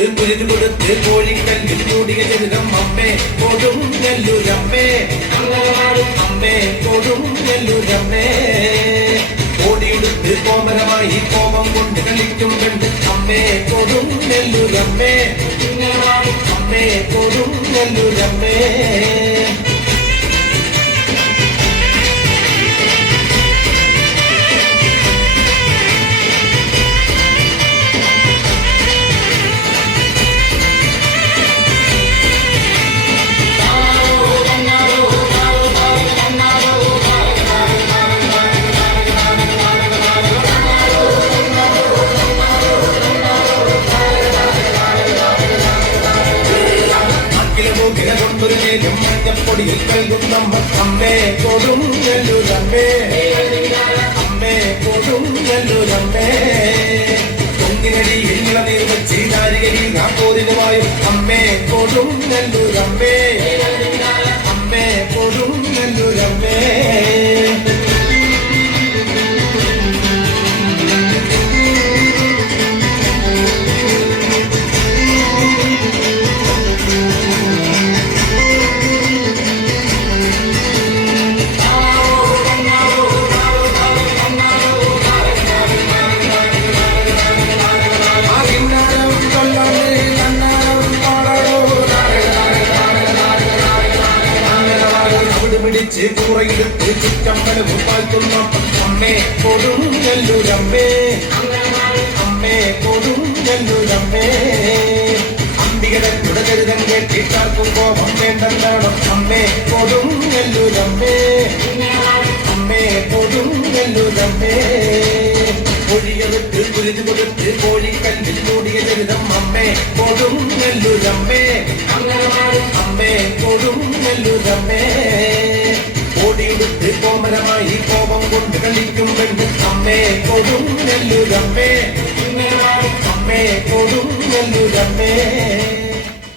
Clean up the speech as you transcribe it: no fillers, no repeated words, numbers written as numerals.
കൊടുത്ത് കുരുതി കൊടുത്ത് കോഴിക്കല്ലിൽ മൂടിയ ചരിതം അമ്മേ കൊടുങ്ങല്ലൂരമ്മേ അമ്മേ കൊടുങ്ങല്ലൂരമ്മേ ഓടിയെടുത്ത് കോമരമായി കോപം കൊണ്ട് കളിക്കും കണ്ട് അമ്മേ കൊടുങ്ങല്ലൂരമ്മേ അമ്മേ കൊടുങ്ങല്ലൂരമ്മേ മഞ്ഞപ്പൊടിയിൽ കൽകും നമ്മൾ അമ്മേ കൊടുങ്ങല്ലൂരമ്മേ അമ്മേ കൊടുങ്ങല്ലൂരമ്മേ പൊങ്ങിനടിയിൽ നിളനീർ വെച്ച് നാരികരി പോരിനുമായും അമ്മേ കൊടുങ്ങല്ലൂരമ്മേ അമ്മേ കൊടുങ്ങല്ലൂരമ്മേ പിടിച്ച് കൂറയെടുത്ത് ചുറ്റമ്പലവും പാൽക്കുന്ന അമ്മേ കൊടുങ്ങല്ലൂരമ്മേ അമ്മേ കൊടുങ്ങല്ലൂരമ്മേ അമ്പികയുടെ തുടകരുതം കേട്ടിട്ടാർക്കും കോപം വേണ്ടെന്നാണ് അമ്മേ കൊടുങ്ങല്ലൂരമ്മേ അമ്മേ കൊടുങ്ങല്ലൂരമ്മേ ഒഴിയെടുത്ത് കുരുതി കൊടുത്ത് കോഴിക്കല്ലിൽ മൂടിയ ചരിതം അമ്മേ കൊടുങ്ങല്ലൂരമ്മേ അമ്മേ കൊടുങ്ങല്ലൂരമ്മേ ഓടിയെടുത്ത് കോമരമായി കോപം കൊണ്ട് കളിക്കും പെണ്ണ് അമ്മേ കൊടുങ്ങല്ലൂരമ്മേ അമ്മേ കൊടുങ്ങല്ലൂരമ്മേ